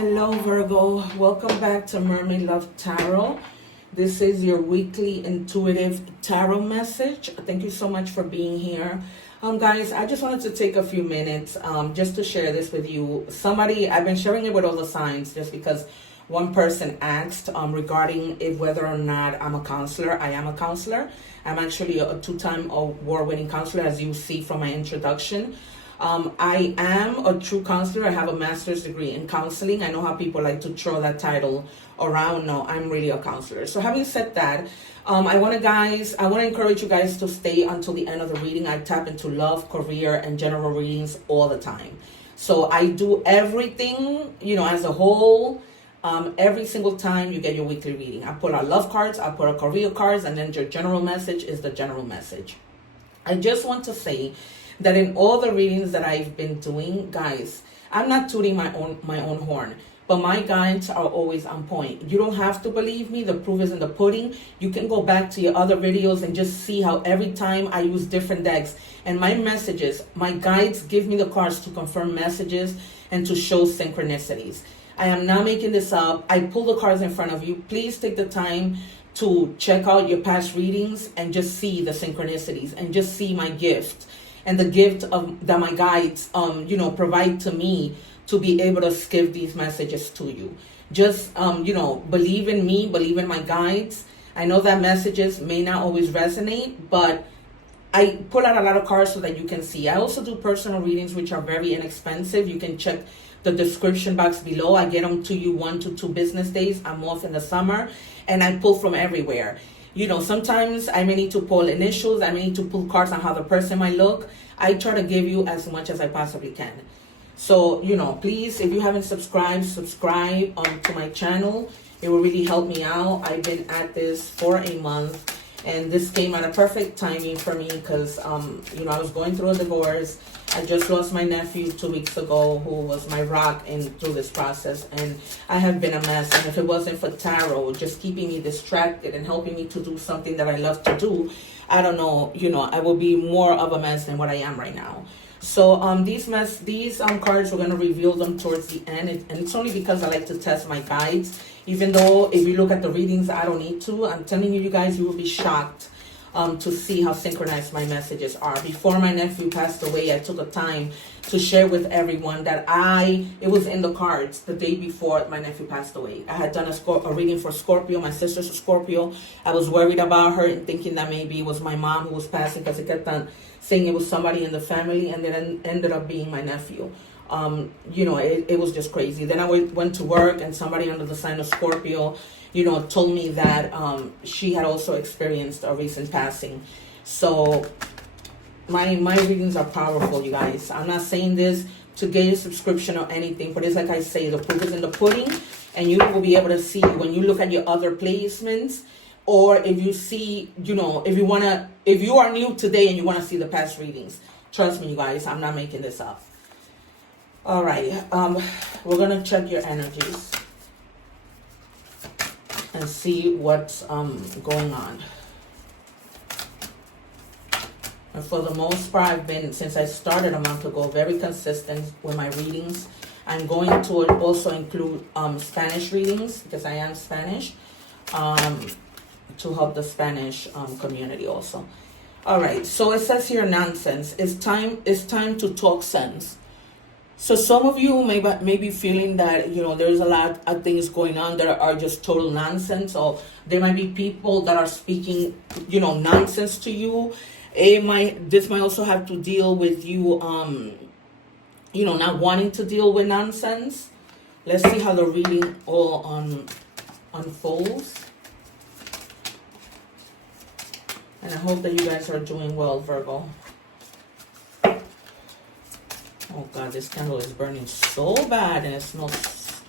Hello Virgo, welcome back to Mermaid Love Tarot. This is your weekly intuitive tarot message. Thank you so much for being here. Guys, I just wanted to take a few minutes just to share this with you. I've been sharing it with all the signs just because one person asked regarding whether or not I'm a counselor. I am a counselor. I'm actually a two-time award-winning counselor, as you see from my introduction. I am a true counselor. I have a master's degree in counseling. I know how people like to throw that title around. No, I'm really a counselor. So having said that, I want to encourage you guys to stay until the end of the reading. I tap into love, career, and general readings all the time. So I do everything, as a whole. Every single time you get your weekly reading, I pull out love cards, I pull out career cards, and then your general message is the general message. I just want to say that in all the readings that I've been doing, guys, I'm not tooting my own horn, but my guides are always on point. You don't have to believe me. The proof is in the pudding. You can go back to your other videos and just see how every time I use different decks and my messages, my guides give me the cards to confirm messages and to show synchronicities. I am not making this up. I pull the cards in front of you. Please take the time to check out your past readings and just see the synchronicities and just see my gift. And the gift that my guides, provide to me to be able to give these messages to you. Just, believe in me, believe in my guides. I know that messages may not always resonate, but I pull out a lot of cards so that you can see. I also do personal readings, which are very inexpensive. You can check the description box below. I get them to you 1 to 2 business days. I'm off in the summer, and I pull from everywhere. Sometimes I may need to pull initials. I may need to pull cards on how the person might look. I try to give you as much as I possibly can. So, please, if you haven't subscribe to my channel. It will really help me out. I've been at this for a month, and this came at a perfect timing for me because, I was going through a divorce. I just lost my nephew 2 weeks ago, who was my rock through this process, and I have been a mess. And if it wasn't for tarot just keeping me distracted and helping me to do something that I love to do, I don't know, I will be more of a mess than what I am right now. So these cards, we're going to reveal them towards the end, and it's only because I like to test my guides. Even though if you look at the readings, I don't need to. I'm telling you guys, you will be shocked to see how synchronized my messages are. Before my nephew passed away, I took the time to share with everyone that it was in the cards the day before my nephew passed away. I had done a reading for Scorpio. My sister's a Scorpio. I was worried about her and thinking that maybe it was my mom who was passing because it kept on saying it was somebody in the family, and then it ended up being my nephew. It was just crazy. Then I went to work, and somebody under the sign of Scorpio told me that she had also experienced a recent passing. So my readings are powerful, you guys. I'm not saying this to get a subscription or anything, but it's like I say, the proof is in the pudding, and you will be able to see when you look at your other placements, or if you see, if you are new today and you want to see the past readings. Trust me, you guys, I'm not making this up. All right, we're going to check your energies and see what's going on. And for the most part, I've been, since I started a month ago, very consistent with my readings. I'm going to also include Spanish readings because I am Spanish, to help the Spanish community also. All right, so it says here nonsense. It's time to talk sense. So some of you may be feeling that, there's a lot of things going on that are just total nonsense, or there might be people that are speaking, nonsense to you. This might also have to deal with you, not wanting to deal with nonsense. Let's see how the reading all unfolds. And I hope that you guys are doing well, Virgo. Oh God, this candle is burning so bad and it smells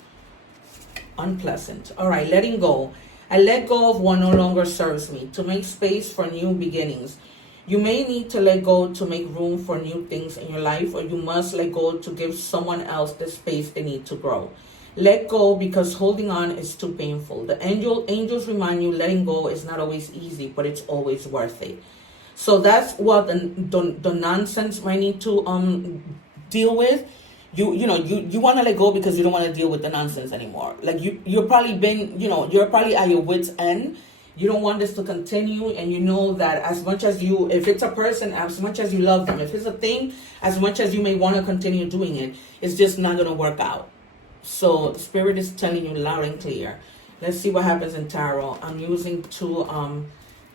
unpleasant. All right, letting go. I let go of what no longer serves me to make space for new beginnings. You may need to let go to make room for new things in your life, or you must let go to give someone else the space they need to grow. Let go because holding on is too painful. The angels remind you letting go is not always easy, but it's always worth it. So that's what the nonsense might need to deal with. you want to let go because you don't want to deal with the nonsense anymore. Like you're probably you're probably at your wit's end. You don't want this to continue, and you know that as much as if it's a person, as much as you love them, if it's a thing, as much as you may want to continue doing it, it's just not going to work out. So Spirit is telling you loud and clear. Let's see what happens in tarot. I'm using two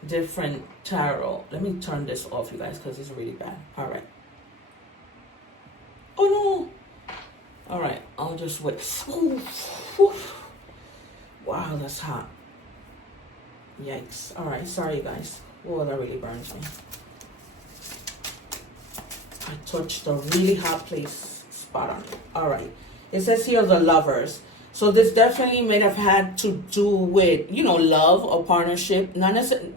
different tarot. Let me turn this off, you guys, because it's really bad. All right. Oh no. All right. I'll just wait. Wow, that's hot. Yikes. All right. Sorry, guys. Oh, that really burns me. I touched a really hot place. Spot on. All right. It says here the Lovers. So this definitely may have had to do with, love or partnership. Not necessarily.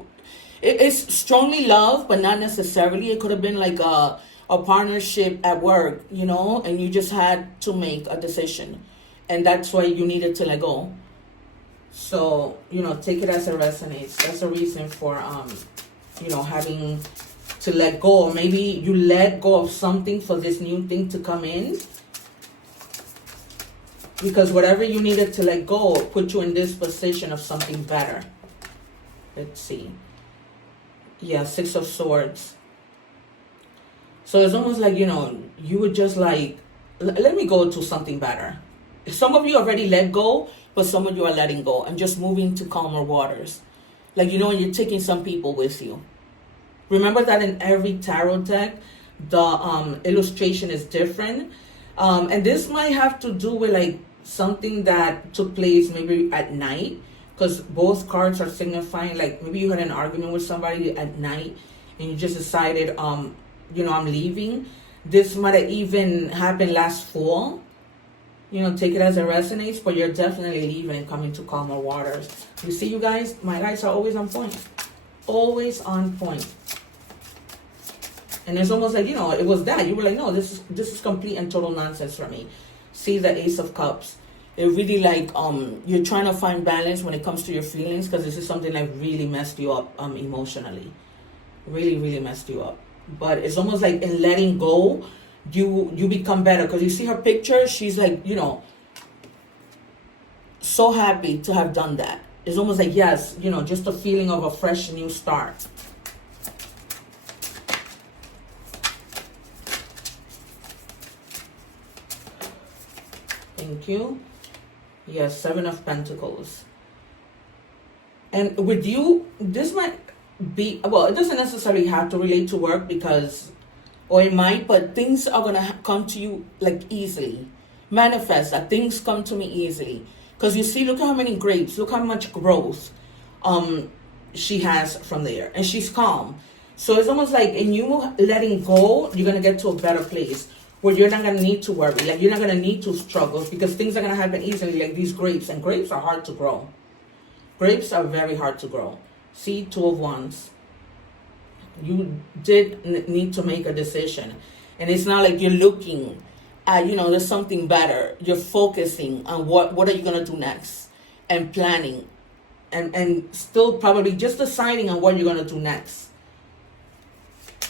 It's strongly love, but not necessarily. It could have been like a partnership at work, and you just had to make a decision. And that's why you needed to let go. So, take it as it resonates. That's the reason for, having to let go. Or maybe you let go of something for this new thing to come in. Because whatever you needed to let go put you in this position of something better. Let's see. Yeah, Six of Swords. So it's almost like, you would just like, let me go to something better. Some of you already let go, but some of you are letting go and just moving to calmer waters. Like, you're taking some people with you. Remember that in every tarot deck, the illustration is different. And this might have to do with like something that took place maybe at night, because both cards are signifying like maybe you had an argument with somebody at night and you just decided, I'm leaving. This might have even happened last fall. Take it as it resonates, but you're definitely leaving and coming to calmer waters. You see, you guys, my guys are always on point. Always on point. And it's almost like, it was that. You were like, no, this is complete and total nonsense for me. See the Ace of Cups. It really like, you're trying to find balance when it comes to your feelings, because this is something that really messed you up emotionally. Really, really messed you up. But it's almost like in letting go, you become better. Because you see her picture, she's like, so happy to have done that. It's almost like, yes, just a feeling of a fresh new start. Thank you. Yes, Seven of Pentacles. And with you, this might be, well, it doesn't necessarily have to relate to work because, or it might, but things are going to come to you like easily. Manifest that things come to me easily. Because you see, look at how many grapes, look how much growth she has from there. And she's calm. So it's almost like in you letting go, you're going to get to a better place where you're not going to need to worry. Like you're not going to need to struggle because things are going to happen easily, like these grapes. And grapes are hard to grow. Grapes are very hard to grow. See, Two of Wands. You did need to make a decision. And it's not like you're looking at, there's something better. You're focusing on what are you going to do next. And planning. And still probably just deciding on what you're going to do next.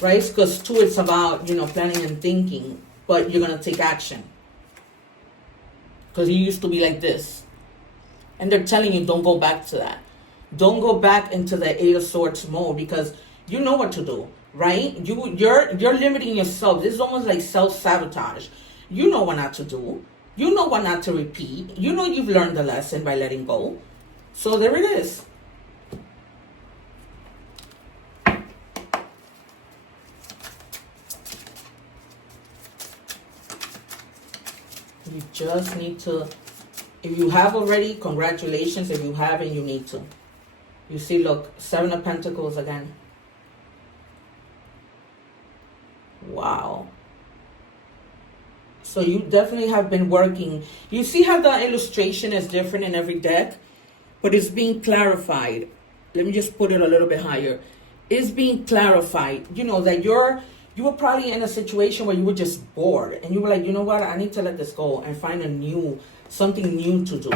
Right? Because two, it's about, planning and thinking. But you're going to take action. Because you used to be like this. And they're telling you don't go back to that. Don't go back into the Eight of Swords mode because you know what to do, right? You're limiting yourself. This is almost like self-sabotage. You know what not to do. You know what not to repeat. You know you've learned the lesson by letting go. So there it is. You just need to, if you have already, congratulations. If you haven't, you need to. You see, look, Seven of Pentacles again. Wow. So you definitely have been working. You see how the illustration is different in every deck? But it's being clarified. Let me just put it a little bit higher. It's being clarified. That you were probably in a situation where you were just bored. And you were like, you know what? I need to let this go and find something new to do.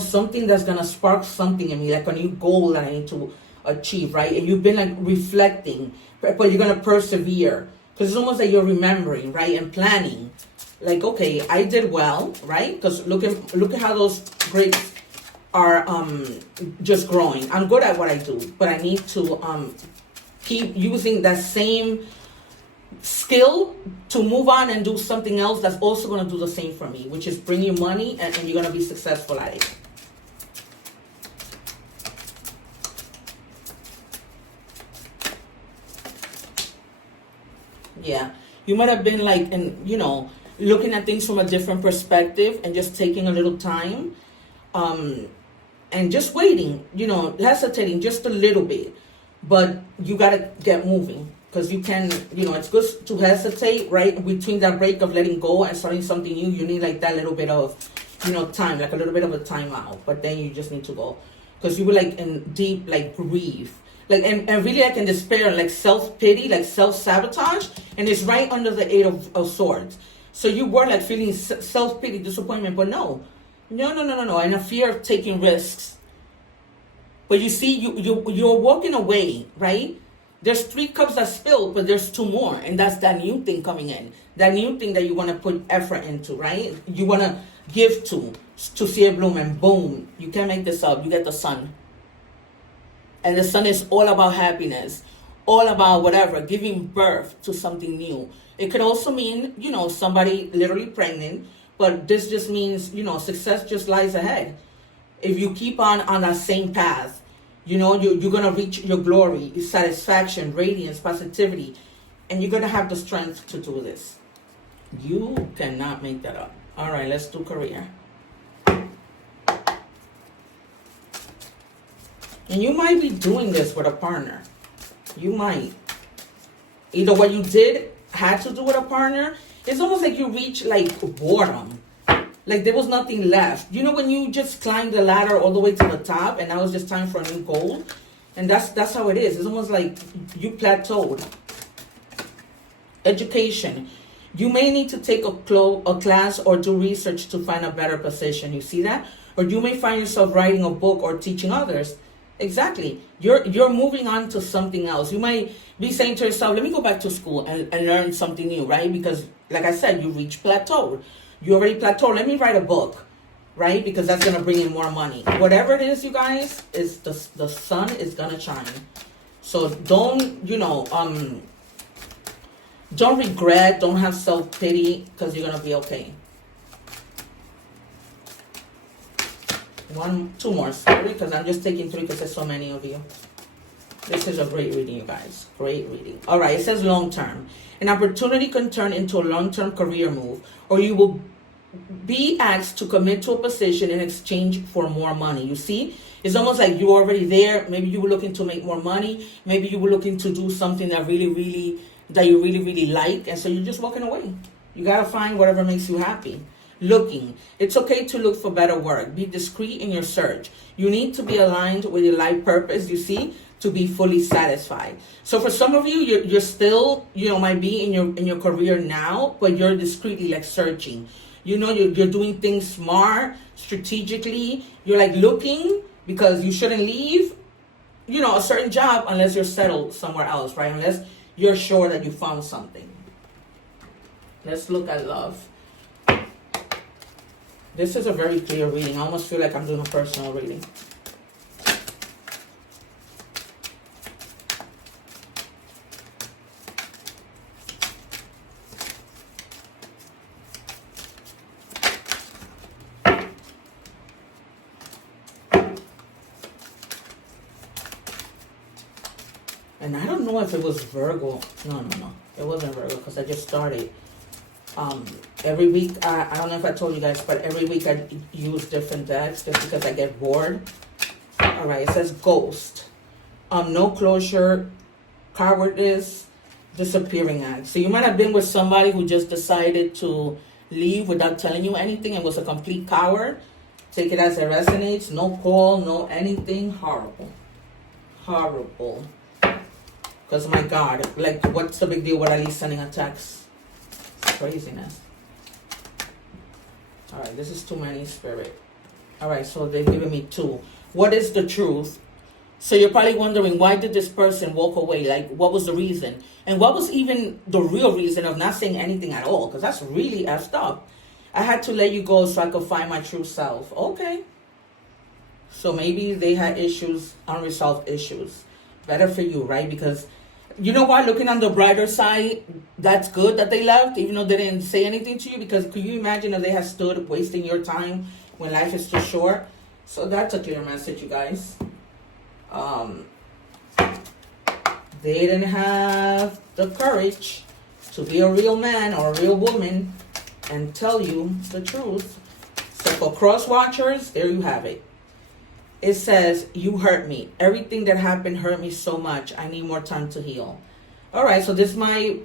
Something that's going to spark something in me, like a new goal that I need to achieve, right? And you've been like reflecting, but you're going to persevere. Because it's almost like you're remembering, right? And planning, like, okay, I did well, right? Because look at how those grapes are just growing. I'm good at what I do, but I need to keep using that same skill to move on and do something else that's also going to do the same for me, which is bring you money, and you're going to be successful at it. Yeah, you might have been like, looking at things from a different perspective and just taking a little time, and just waiting, hesitating just a little bit, but you got to get moving, because you can, it's good to hesitate, right? Between that break of letting go and starting something new, you need like that little bit of, time, like a little bit of a timeout, but then you just need to go, because you were like in deep, like grief, like, and really like in despair, like self-pity, like self-sabotage, and it's right under the Eight of Swords. So you were like feeling self-pity, disappointment, but no, and a fear of taking risks. But you see, you're walking away, right? There's 3 cups that spilled, but there's 2 more, and that's that new thing coming in, that new thing that you want to put effort into, right? You want to give to see it bloom, and boom, you can't make this up. You get the sun, and the sun is all about happiness, all about whatever, giving birth to something new. It could also mean, somebody literally pregnant, but this just means, success just lies ahead. If you keep on that same path, you're going to reach your glory, your satisfaction, radiance, positivity, and you're going to have the strength to do this. You cannot make that up. All right, let's do career. And you might be doing this with a partner. You might. Either what you had to do with a partner, it's almost like you reach like boredom. Like there was nothing left. When you just climb the ladder all the way to the top and now it's just time for a new goal? And that's how it is. It's almost like you plateaued. Education. You may need to take a class or do research to find a better position. You see that? Or you may find yourself writing a book or teaching others. Exactly. You're moving on to something else. You might be saying to yourself, let me go back to school and learn something new, right? Because like I said, you reached plateau. You already plateaued. Let me write a book, right? Because that's going to bring in more money. Whatever it is, you guys, is the sun is going to shine. So don't regret. Don't have self-pity, because you're going to be okay. 2 more, sorry, because I'm just taking 3 because there's so many of you. This is a great reading, you guys. Great reading. All right, it says long term. An opportunity can turn into a long-term career move, or you will be asked to commit to a position in exchange for more money. You see, it's almost like you're already there. Maybe you were looking to make more money. Maybe you were looking to do something that you really like, and so you're just walking away. You gotta find whatever makes you happy. Looking. It's okay to look for better work. Be discreet in your search. You need to be aligned with your life purpose, you see, to be fully satisfied. So for some of you, you're still, might be in your career now, but you're discreetly like searching. You're doing things smart, strategically. You're like looking, because you shouldn't leave, a certain job unless you're settled somewhere else, right? Unless you're sure that you found something. Let's look at love. This is a very clear reading. I almost feel like I'm doing a personal reading. And I don't know if it was Virgo. No. It wasn't Virgo, because I just started. Every week, I don't know if I told you guys, but every week I use different decks just because I get bored. All right, it says ghost. No closure, cowardice, disappearing act. So you might have been with somebody who just decided to leave without telling you anything and was a complete coward. Take it as it resonates. No call, no anything. Horrible. Because my God, like, what's the big deal with at least sending a text? Craziness. All right, this is too many, Spirit. All right, so they've given me 2. What is the truth? So you're probably wondering, why did this person walk away? Like, what was the reason? And what was even the real reason of not saying anything at all? Because that's really effed up. I had to let you go so I could find my true self. Okay. So maybe they had issues, unresolved issues. Better for you, right? Because you know what? Looking on the brighter side, that's good that they left, even though they didn't say anything to you. Because could you imagine if they had stood wasting your time when life is too short? So that's a clear message, you guys. They didn't have the courage to be a real man or a real woman and tell you the truth. So for cross watchers, there you have it. It says, you hurt me. Everything that happened hurt me so much. I need more time to heal. All right, so this might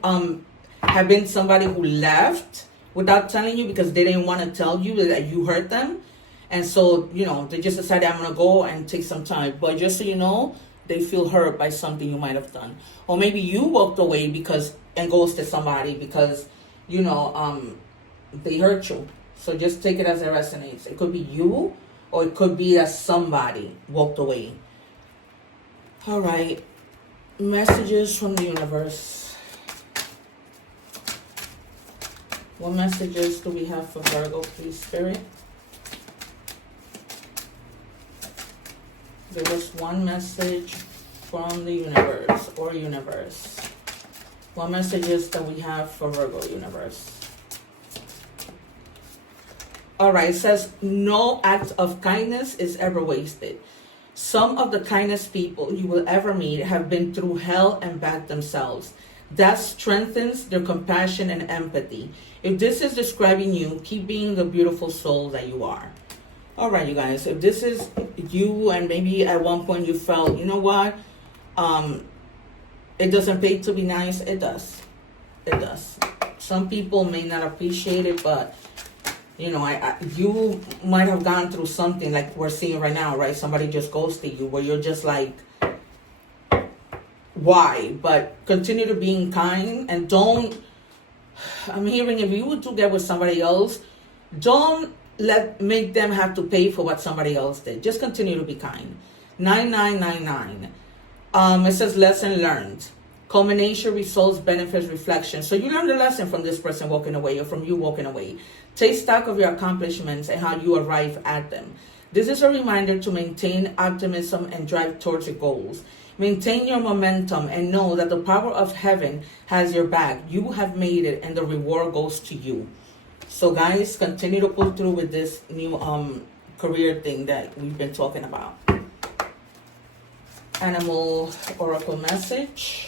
have been somebody who left without telling you because they didn't want to tell you that you hurt them. And so, you know, they just decided, I'm going to go and take some time. But just so you know, they feel hurt by something you might have done. Or maybe you walked away and ghosted somebody because, you know, they hurt you. So just take it as it resonates. It could be you, or it could be that somebody walked away. All right. Messages from the universe. What messages do we have for Virgo, please, Spirit? Give us one message from the universe or universe. What messages that we have for Virgo universe? All right, it says, no act of kindness is ever wasted. Some of the kindest people you will ever meet have been through hell and back themselves. That strengthens their compassion and empathy. If this is describing you, keep being the beautiful soul that you are. All right, you guys, if this is you and maybe at one point you felt, you know what, it doesn't pay to be nice, it does. It does. Some people may not appreciate it, but, you know, you might have gone through something like we're seeing right now, right? Somebody just ghosted you where you're just like, why? But continue to being kind and don't, I'm hearing if you do get with somebody else, don't make them have to pay for what somebody else did. Just continue to be kind. 9999. It says lesson learned. Culmination, results, benefits, reflection. So you learned a lesson from this person walking away or from you walking away. Take stock of your accomplishments and how you arrive at them. This is a reminder to maintain optimism and drive towards your goals. Maintain your momentum and know that the power of heaven has your back. You have made it and the reward goes to you. So guys, continue to pull through with this new career thing that we've been talking about. Animal oracle message.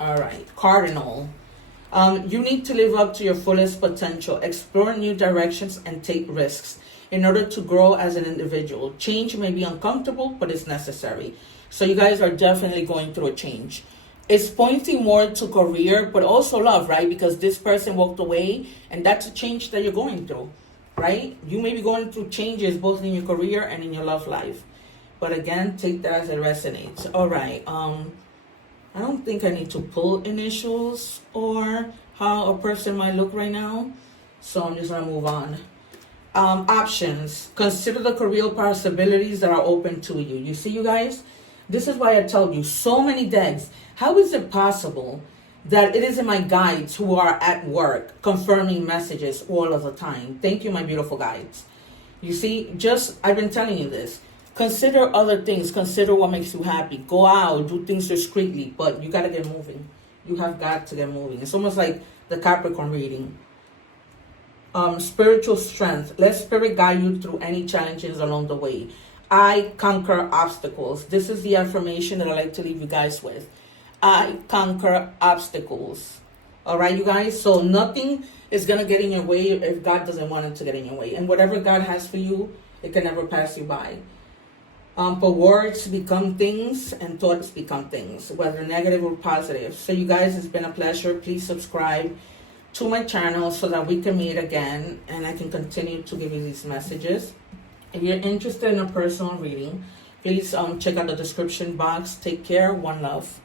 All right, Cardinal. You need to live up to your fullest potential, explore new directions, and take risks in order to grow as an individual. Change may be uncomfortable, but it's necessary. So you guys are definitely going through a change. It's pointing more to career, but also love, right? Because this person walked away, and that's a change that you're going through, right? You may be going through changes both in your career and in your love life. But again, take that as it resonates. All right. I don't think I need to pull initials or how a person might look right now. So I'm just going to move on. Options. Consider the career possibilities that are open to you. You see, you guys? This is why I tell you, so many decks. How is it possible that it isn't my guides who are at work confirming messages all of the time? Thank you, my beautiful guides. You see, I've been telling you this. Consider other things. Consider what makes you happy. Go out, do things discreetly, but you got to get moving. You have got to get moving. It's almost like the Capricorn reading. Spiritual strength. Let spirit guide you through any challenges along the way. I conquer obstacles. This is the affirmation that I like to leave you guys with. I conquer obstacles. All right, you guys? So nothing is going to get in your way if God doesn't want it to get in your way. And whatever God has for you, it can never pass you by. For words become things and thoughts become things, whether negative or positive. So you guys, it's been a pleasure. Please subscribe to my channel so that we can meet again and I can continue to give you these messages. If you're interested in a personal reading, please check out the description box. Take care. One love.